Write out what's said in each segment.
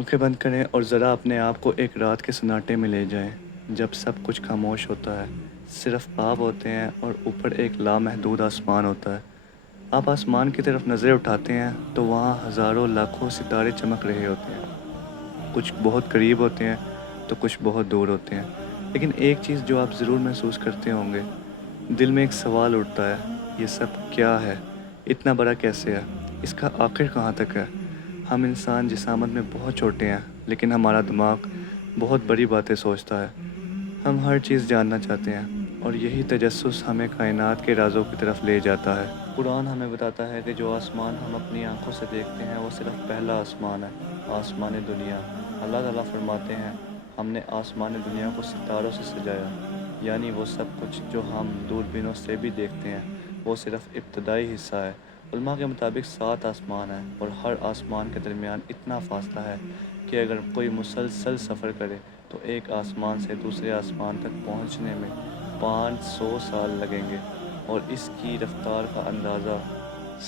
آنکھیں بند کریں اور ذرا اپنے آپ کو ایک رات کے سناٹے میں لے جائیں جب سب کچھ خاموش ہوتا ہے، صرف خواب ہوتے ہیں اور اوپر ایک لامحدود آسمان ہوتا ہے۔ آپ آسمان کی طرف نظریں اٹھاتے ہیں تو وہاں ہزاروں لاکھوں ستارے چمک رہے ہوتے ہیں۔ کچھ بہت قریب ہوتے ہیں تو کچھ بہت دور ہوتے ہیں، لیکن ایک چیز جو آپ ضرور محسوس کرتے ہوں گے، دل میں ایک سوال اٹھتا ہے، یہ سب کیا ہے؟ اتنا بڑا کیسے ہے؟ اس کا آخر کہاں تک ہے؟ ہم انسان جسامت میں بہت چھوٹے ہیں، لیکن ہمارا دماغ بہت بڑی باتیں سوچتا ہے۔ ہم ہر چیز جاننا چاہتے ہیں، اور یہی تجسس ہمیں کائنات کے رازوں کی طرف لے جاتا ہے۔ قرآن ہمیں بتاتا ہے کہ جو آسمان ہم اپنی آنکھوں سے دیکھتے ہیں وہ صرف پہلا آسمان ہے، آسمان دنیا۔ اللہ تعالیٰ فرماتے ہیں، ہم نے آسمان دنیا کو ستاروں سے سجایا، یعنی وہ سب کچھ جو ہم دوربینوں سے بھی دیکھتے ہیں وہ صرف ابتدائی حصہ ہے۔ علماء کے مطابق 7 آسمان ہیں، اور ہر آسمان کے درمیان اتنا فاصلہ ہے کہ اگر کوئی مسلسل سفر کرے تو ایک آسمان سے دوسرے آسمان تک پہنچنے میں 500 سال لگیں گے، اور اس کی رفتار کا اندازہ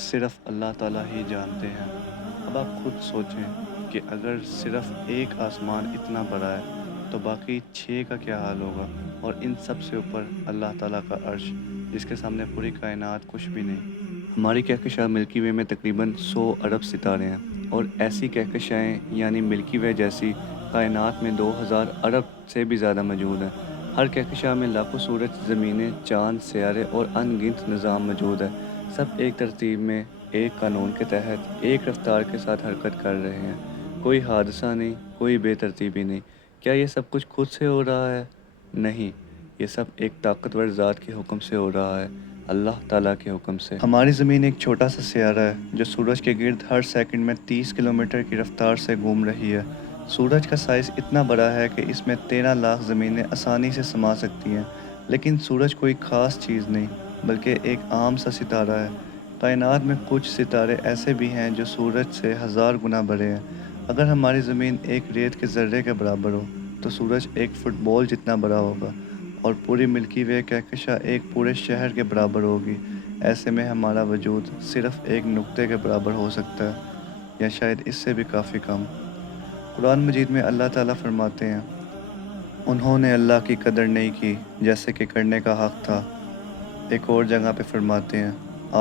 صرف اللہ تعالیٰ ہی جانتے ہیں۔ اب آپ خود سوچیں کہ اگر صرف ایک آسمان اتنا بڑا ہے تو باقی 6 کا کیا حال ہوگا، اور ان سب سے اوپر اللہ تعالیٰ کا عرش، جس کے سامنے پوری کائنات کچھ بھی نہیں۔ ہماری کہکشاں ملکی وے میں تقریباً 100 ارب ستارے ہیں، اور ایسی کہکشائیں یعنی ملکی وے جیسی کائنات میں 2000 ارب سے بھی زیادہ موجود ہیں۔ ہر کہکشاں میں لاکھوں سورج، زمینیں، چاند، سیارے اور ان گنت نظام موجود ہیں، سب ایک ترتیب میں، ایک قانون کے تحت، ایک رفتار کے ساتھ حرکت کر رہے ہیں۔ کوئی حادثہ نہیں، کوئی بے ترتیبی نہیں۔ کیا یہ سب کچھ خود سے ہو رہا ہے؟ نہیں، یہ سب ایک طاقتور ذات کے حکم سے ہو رہا ہے، اللہ تعالیٰ کے حکم سے۔ ہماری زمین ایک چھوٹا سا سیارہ ہے جو سورج کے گرد ہر سیکنڈ میں 30 کلومیٹر کی رفتار سے گھوم رہی ہے۔ سورج کا سائز اتنا بڑا ہے کہ اس میں 13 لاکھ زمینیں آسانی سے سما سکتی ہیں، لیکن سورج کوئی خاص چیز نہیں، بلکہ ایک عام سا ستارہ ہے۔ کائنات میں کچھ ستارے ایسے بھی ہیں جو سورج سے 1000 گنا بڑے ہیں۔ اگر ہماری زمین ایک ریت کے ذرے کے برابر ہو تو سورج ایک فٹ بال جتنا بڑا ہوگا، اور پوری ملکی وے کہکشاں ایک پورے شہر کے برابر ہوگی۔ ایسے میں ہمارا وجود صرف ایک نقطے کے برابر ہو سکتا ہے، یا شاید اس سے بھی کافی کم۔ قرآن مجید میں اللہ تعالیٰ فرماتے ہیں، انہوں نے اللہ کی قدر نہیں کی جیسے کہ کرنے کا حق تھا۔ ایک اور جگہ پہ فرماتے ہیں،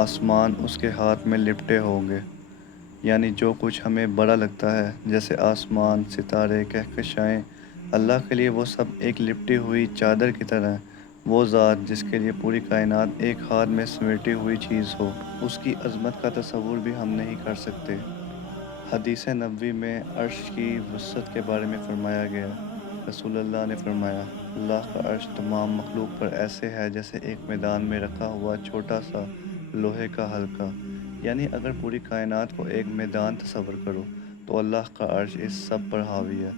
آسمان اس کے ہاتھ میں لپٹے ہوں گے، یعنی جو کچھ ہمیں بڑا لگتا ہے جیسے آسمان، ستارے، کہکشائیں، اللہ کے لیے وہ سب ایک لپٹی ہوئی چادر کی طرح ہیں۔ وہ ذات جس کے لیے پوری کائنات ایک ہاتھ میں سمیٹی ہوئی چیز ہو، اس کی عظمت کا تصور بھی ہم نہیں کر سکتے۔ حدیث نبوی میں عرش کی وسعت کے بارے میں فرمایا گیا، رسول اللہ نے فرمایا، اللہ کا عرش تمام مخلوق پر ایسے ہے جیسے ایک میدان میں رکھا ہوا چھوٹا سا لوہے کا حلقہ۔ یعنی اگر پوری کائنات کو ایک میدان تصور کرو تو اللہ کا عرش اس سب پر حاوی ہے۔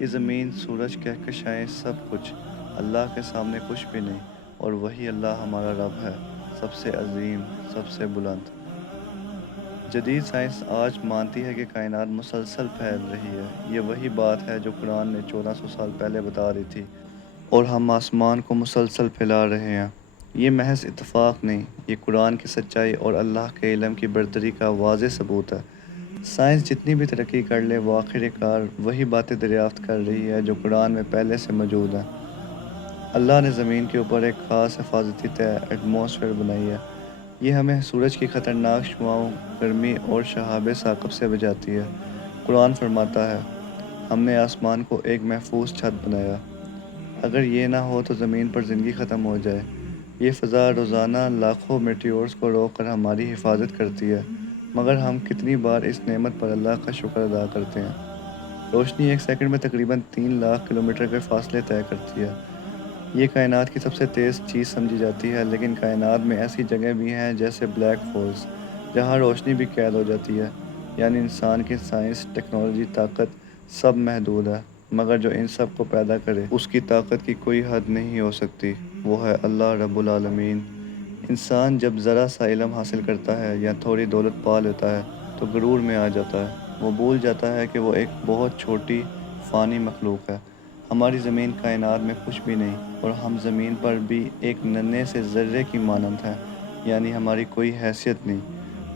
یہ زمین، سورج، کہکشائیں، سب کچھ اللہ کے سامنے کچھ بھی نہیں، اور وہی اللہ ہمارا رب ہے، سب سے عظیم، سب سے بلند۔ جدید سائنس آج مانتی ہے کہ کائنات مسلسل پھیل رہی ہے۔ یہ وہی بات ہے جو قرآن نے 1400 سال پہلے بتا رہی تھی، اور ہم آسمان کو مسلسل پھیلا رہے ہیں۔ یہ محض اتفاق نہیں، یہ قرآن کی سچائی اور اللہ کے علم کی برتری کا واضح ثبوت ہے۔ سائنس جتنی بھی ترقی کر لے، وہ آخر کار وہی باتیں دریافت کر رہی ہے جو قرآن میں پہلے سے موجود ہیں۔ اللہ نے زمین کے اوپر ایک خاص حفاظتی ایٹماسفیئر بنائی ہے۔ یہ ہمیں سورج کی خطرناک شعاعوں، گرمی اور شہاب ثاقب سے بچاتی ہے۔ قرآن فرماتا ہے، ہم نے آسمان کو ایک محفوظ چھت بنایا۔ اگر یہ نہ ہو تو زمین پر زندگی ختم ہو جائے۔ یہ فضا روزانہ لاکھوں میٹیورز کو روک کر ہماری حفاظت کرتی ہے، مگر ہم کتنی بار اس نعمت پر اللہ کا شکر ادا کرتے ہیں۔ روشنی ایک سیکنڈ میں تقریباً 3 لاکھ کلومیٹر کے فاصلے طے کرتی ہے۔ یہ کائنات کی سب سے تیز چیز سمجھی جاتی ہے، لیکن کائنات میں ایسی جگہیں بھی ہیں جیسے بلیک ہولز، جہاں روشنی بھی قید ہو جاتی ہے۔ یعنی انسان کی سائنس، ٹیکنالوجی، طاقت سب محدود ہے، مگر جو ان سب کو پیدا کرے اس کی طاقت کی کوئی حد نہیں ہو سکتی، وہ ہے اللہ رب العالمین۔ انسان جب ذرا سا علم حاصل کرتا ہے یا تھوڑی دولت پا لیتا ہے تو غرور میں آ جاتا ہے۔ وہ بھول جاتا ہے کہ وہ ایک بہت چھوٹی فانی مخلوق ہے۔ ہماری زمین کائنات میں کچھ بھی نہیں، اور ہم زمین پر بھی ایک ننھے سے ذرے کی مانند ہیں، یعنی ہماری کوئی حیثیت نہیں۔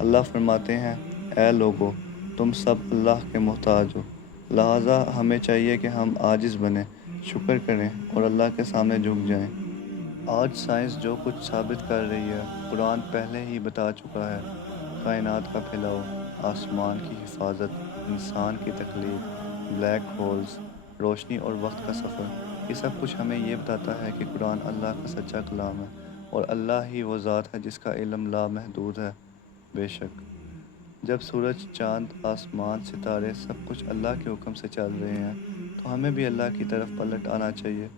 اللہ فرماتے ہیں، اے لوگو، تم سب اللہ کے محتاج ہو۔ لہٰذا ہمیں چاہیے کہ ہم عاجز بنیں، شکر کریں اور اللہ کے سامنے جھک جائیں۔ آج سائنس جو کچھ ثابت کر رہی ہے، قرآن پہلے ہی بتا چکا ہے۔ کائنات کا پھیلاؤ، آسمان کی حفاظت، انسان کی تخلیق، بلیک ہولز، روشنی اور وقت کا سفر، یہ سب کچھ ہمیں یہ بتاتا ہے کہ قرآن اللہ کا سچا کلام ہے اور اللہ ہی وہ ذات ہے جس کا علم لامحدود ہے۔ بے شک جب سورج، چاند، آسمان، ستارے سب کچھ اللہ کے حکم سے چل رہے ہیں تو ہمیں بھی اللہ کی طرف پلٹ آنا چاہیے